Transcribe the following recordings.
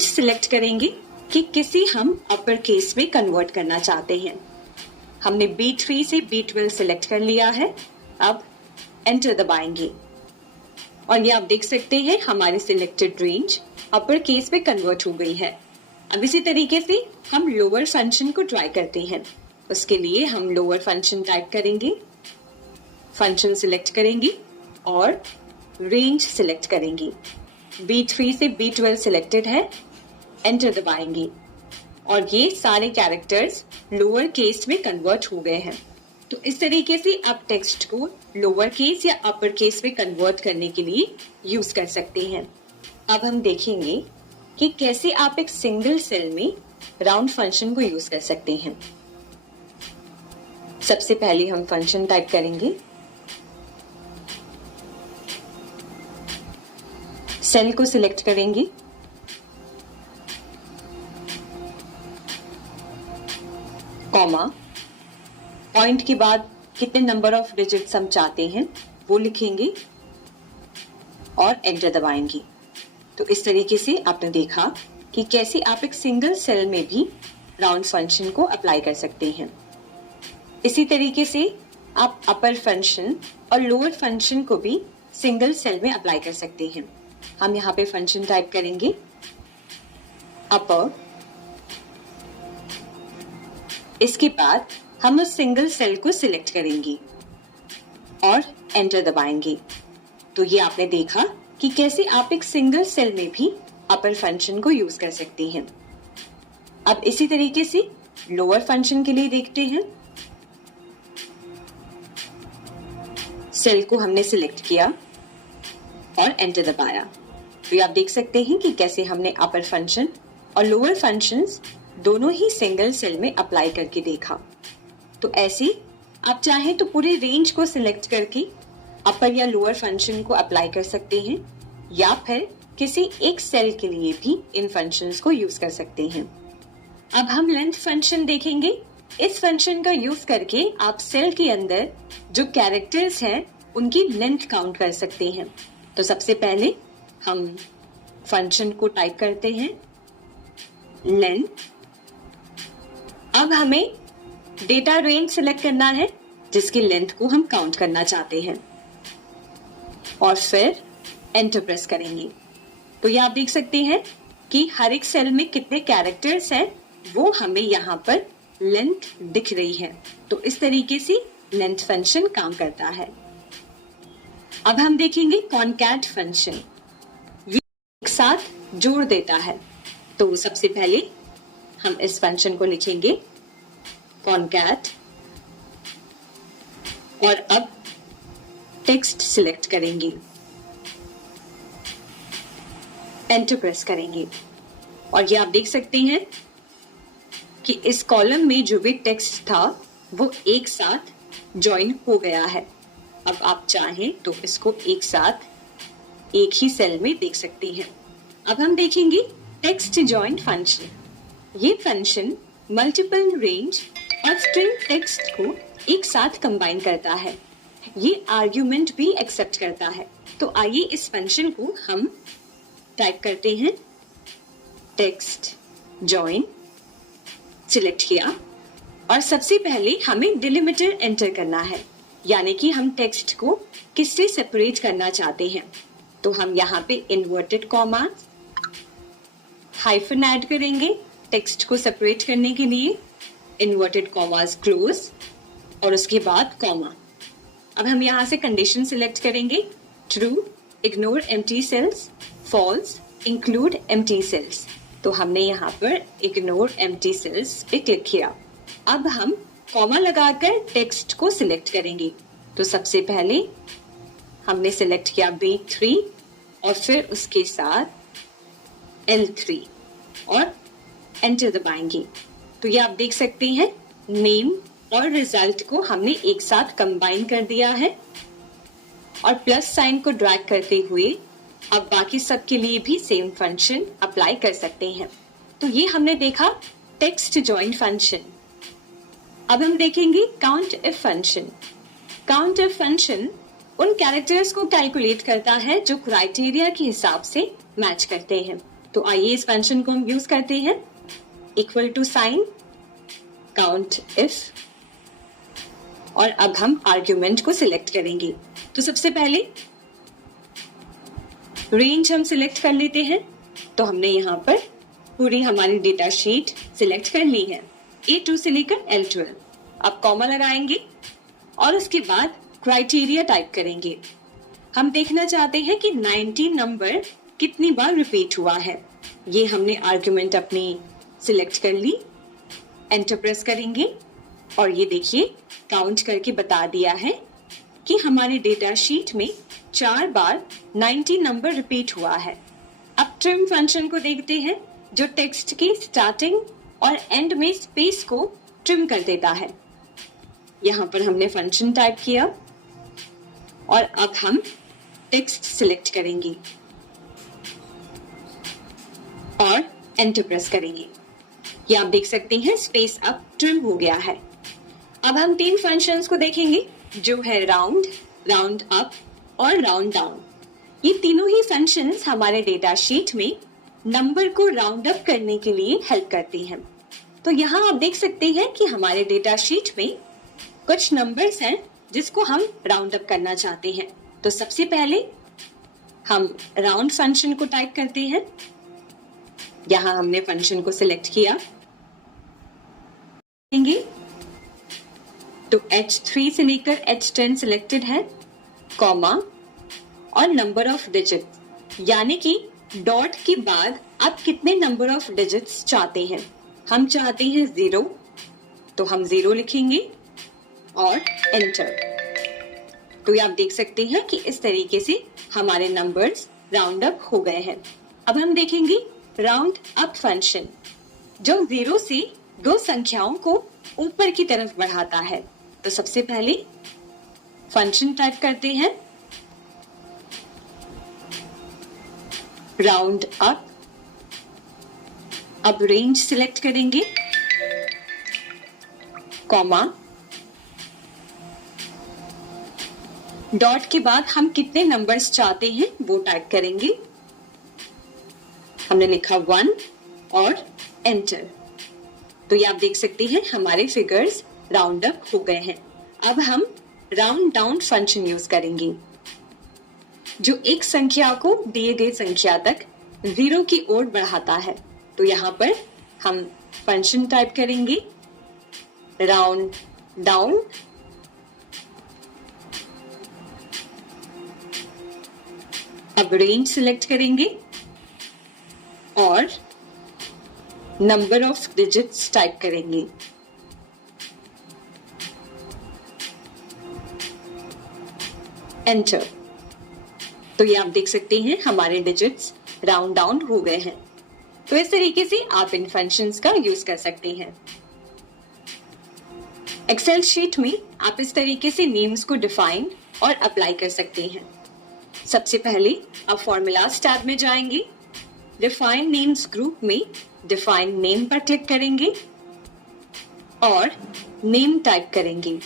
Select करेंगे कि किसी हम अपर केस में कन्वर्ट करना चाहते हैं। हमने B3 से B12 सिलेक्ट कर लिया है। अब एंटर दबाएंगे और ये आप देख सकते हैं हमारी सिलेक्टेड रेंज अपर केस में कन्वर्ट हो गई है। अब इसी तरीके से हम लोअर फंक्शन को ट्राई करते हैं। उसके लिए हम लोअर फंक्शन टाइप करेंगे, फंक्शन सिलेक्ट करेंगे और रेंज सिलेक्ट करेंगे। B3 से B12 सिलेक्टेड है, एंटर दबाएंगे और ये सारे कैरेक्टर्स लोअर केस में कन्वर्ट हो गए हैं। तो इस तरीके से आप टेक्स्ट को लोअर केस या अपर केस में कन्वर्ट करने के लिए यूज कर सकते हैं। अब हम देखेंगे कि कैसे आप एक सिंगल सेल में राउंड फंक्शन को यूज कर सकते हैं। सबसे पहले हम फंक्शन टाइप करेंगे, सेल को सिलेक्ट करेंगे, कॉमा, पॉइंट के बाद कितने नंबर ऑफ डिजिट्स हम चाहते हैं वो लिखेंगे और एंटर दबाएंगे। तो इस तरीके से आपने देखा कि कैसे आप एक सिंगल सेल में भी राउंड फंक्शन को अप्लाई कर सकते हैं। इसी तरीके से आप अपर फंक्शन और लोअर फंक्शन को भी सिंगल सेल में अप्लाई कर सकते हैं। हम यहाँ पे फंक्शन टाइप करेंगे, अपर, इसके बाद हम उस सिंगल सेल को सिलेक्ट करेंगे और एंटर दबाएंगे। तो ये आपने देखा कि कैसे आप एक सिंगल सेल में भी अपर फंक्शन को यूज कर सकते हैं। अब इसी तरीके से लोअर फंक्शन के लिए देखते हैं। सेल को हमने सिलेक्ट किया और एंटर दबाया। तो ये आप देख सकते हैं कि कैसे हमने अपर फंक्शन और लोअर फंक्शंस दोनों ही सिंगल सेल में अप्लाई करके देखा। तो ऐसे आप चाहें तो पूरे रेंज को सिलेक्ट करके अपर या लोअर फंक्शन को अप्लाई कर सकते हैं या फिर किसी एक सेल के लिए भी इन फंक्शंस को यूज कर सकते हैं। अब हम लेंथ फंक्शन देखेंगे। इस फंक्शन का यूज करके आप सेल के अंदर जो कैरेक्टर्स हैं उनकी लेंथ काउंट कर सकते हैं। तो सबसे पहले हम फंक्शन को टाइप करते हैं, लेंथ। अब हमें डेटा रेंज सिलेक्ट करना है जिसकी लेंथ को हम काउंट करना चाहते हैं और फिर एंटर प्रेस करेंगे। तो ये आप देख सकते हैं कि हर एक सेल में कितने कैरेक्टर्स हैं वो हमें यहाँ पर लेंथ दिख रही है। तो इस तरीके से लेंथ फंक्शन काम करता है। अब हम देखेंगे कॉनकैट फंक्शन। ये एक साथ जोड़ देता है। तो सबसे पहले हम इस फंक्शन को लिखेंगे कॉनकैट और अब टेक्स्ट सिलेक्ट करेंगे, एंटर प्रेस करेंगे और ये आप देख सकते हैं कि इस कॉलम में जो भी टेक्स्ट था वो एक साथ ज्वाइन हो गया है। अब आप चाहें तो इसको एक साथ एक ही सेल में देख सकते हैं। अब हम देखेंगे टेक्स्ट ज्वाइन फंक्शन। ये फंक्शन मल्टीपल रेंज और स्ट्रिंग टेक्स्ट को एक साथ कंबाइन करता है। ये आर्ग्यूमेंट भी एक्सेप्ट करता है। तो आइए इस फंक्शन को हम टाइप करते हैं, टेक्स्ट ज्वाइन, सिलेक्ट किया और सबसे पहले हमें डिलिमिटर एंटर करना है, यानी कि हम टेक्स्ट को किससे सेपरेट करना चाहते हैं। तो हम यहाँ पे इन्वर्टेड कॉमा, हाइफन ऐड करेंगे टेक्स्ट को सेपरेट करने के लिए, इन्वर्टेड कॉमास क्लोज और उसके बाद कॉमा। अब हम यहाँ से कंडीशन सिलेक्ट करेंगे, true, ignore empty cells, false, include empty cells. तो हमने यहाँ पर इग्नोर एम्प्टी सेल्स पे क्लिक किया। अब हम कॉमा लगाकर टेक्स्ट को सिलेक्ट करेंगे। तो सबसे पहले हमने सिलेक्ट किया B3 और फिर उसके साथ L3 और एंटर दबाएंगे। तो ये आप देख सकते हैं नेम और रिजल्ट को हमने एक साथ कंबाइन कर दिया है और प्लस साइन को ड्रैग करते हुए अब बाकी सब के लिए भी सेम फंक्शन अप्लाई कर सकते हैं। तो ये हमने देखा टेक्स्ट ज्वाइन फंक्शन। अब हम देखेंगे count if function. Count if function उन कैरेक्टर्स को कैलकुलेट करता है जो क्राइटेरिया के हिसाब से मैच करते हैं। तो आइए इस फंक्शन को हम यूज करते हैं। Equal to sign count if, और अब हम आर्ग्यूमेंट को सिलेक्ट करेंगे। तो सबसे पहले रेंज हम सिलेक्ट कर लेते हैं। तो हमने यहाँ पर पूरी हमारी डेटा शीट सिलेक्ट कर ली है, A2 से लेकर L12। अब कॉमा लगाएंगे और उसके बाद क्राइटेरिया टाइप करेंगे। हम देखना चाहते हैं कि 90 नंबर कितनी बार रिपीट हुआ है। ये हमने आर्ग्यूमेंट अपनी सिलेक्ट कर ली, एंटर प्रेस करेंगे और ये देखिए काउंट करके बता दिया है कि हमारे डेटा शीट में 4 बार 90 नंबर रिपीट हुआ है। अब ट्रिम फंक्शन को देखते हैं, जो टेक्स्ट की स्टार्टिंग और एंड में स्पेस को ट्रिम कर देता है। यहाँ पर हमने फंक्शन टाइप किया और अब हम टेक्स्ट सिलेक्ट करेंगे और एंटर प्रेस करेंगे। ये आप देख सकते हैं स्पेस अब ट्रिम हो गया है। अब हम 3 फंक्शंस को देखेंगे, जो है राउंड, राउंड अप और राउंड डाउन। ये तीनों ही फंक्शंस हमारे डेटा शीट में नंबर को राउंड अप करने के लिए हेल्प करती हैं। तो यहाँ आप देख सकते हैं कि हमारे डेटा शीट में कुछ नंबर्स हैं जिसको हम राउंड अप करना चाहते हैं। तो सबसे पहले हम राउंड फंक्शन को टाइप करते हैं। यहाँ हमने फंक्शन को सिलेक्ट किया, तो H3 से लेकर H10 सिलेक्टेड है, कॉमा और नंबर ऑफ डिजिट, यानी कि डॉट के बाद आप कितने नंबर ऑफ डिजिट्स चाहते हैं। हम चाहते हैं 0, तो हम 0 लिखेंगे और एंटर। तो ये आप देख सकते हैं कि इस तरीके से हमारे नंबर्स राउंड अप हो गए हैं। अब हम देखेंगे राउंड अप फंक्शन, जो 0 से 2 संख्याओं को ऊपर की तरफ बढ़ाता है। तो सबसे पहले फंक्शन टाइप करते हैं राउंड अप। अब रेंज सिलेक्ट करेंगे, कॉमा, डॉट के बाद हम कितने नंबर्स चाहते हैं वो टाइप करेंगे। हमने लिखा 1 और एंटर। तो ये आप देख सकते हैं हमारे फिगर्स राउंड अप हो गए हैं। अब हम राउंड डाउन फंक्शन यूज करेंगे, जो एक संख्या को दिए गए संख्या तक 0 की ओर बढ़ाता है। तो यहाँ पर हम फंक्शन टाइप करेंगे राउंड डाउन। अब रेंज सिलेक्ट करेंगे और नंबर ऑफ डिजिट्स टाइप करेंगे। एंटर। तो ये आप देख सकते हैं हमारे डिजिट्स राउंड डाउन हो गए हैं। तो इस तरीके से आप इन फंक्शंस का यूज कर सकते हैं। एक्सेल शीट में आप इस तरीके से नेम्स को डिफाइन और अप्लाई कर सकते हैं। सबसे पहले आप फॉर्मूलाज टैब में जाएंगे, डिफाइन नेम्स ग्रुप में डिफाइन नेम पर क्लिक करेंगे और नेम टाइप करेंगे।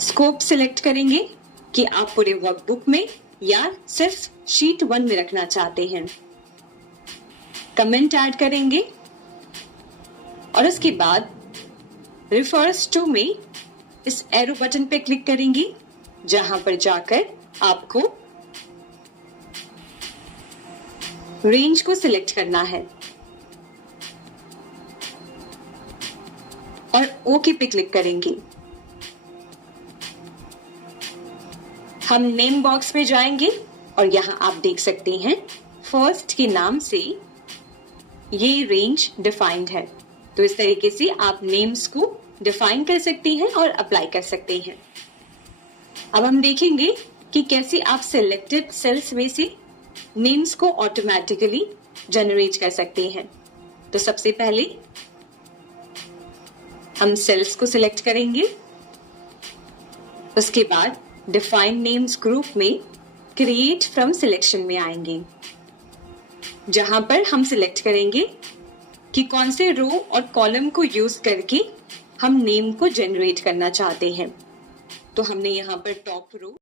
स्कोप सिलेक्ट करेंगे कि आप पूरे वर्कबुक में या सिर्फ शीट 1 में रखना चाहते हैं। कमेंट ऐड करेंगे और उसके बाद रिफर्स टू में इस एरो बटन पे क्लिक करेंगे, जहां पर जाकर आपको रेंज को सिलेक्ट करना है और ओके पे क्लिक करेंगे। हम नेम बॉक्स में जाएंगे और यहाँ आप देख सकते हैं फर्स्ट के नाम से ये रेंज डिफाइंड है। तो इस तरीके से आप नेम्स को डिफाइन कर सकते हैं और अप्लाई कर सकते हैं। अब हम देखेंगे कि कैसे आप सिलेक्टेड सेल्स में से नेम्स को ऑटोमेटिकली जनरेट कर सकते हैं। तो सबसे पहले हम सेल्स को सिलेक्ट करेंगे, उसके बाद डिफाइन नेम्स ग्रुप में क्रिएट फ्रॉम सिलेक्शन में आएंगे, जहां पर हम सिलेक्ट करेंगे कि कौन से रो और कॉलम को यूज करके हम नेम को जनरेट करना चाहते हैं। तो हमने यहाँ पर टॉप रो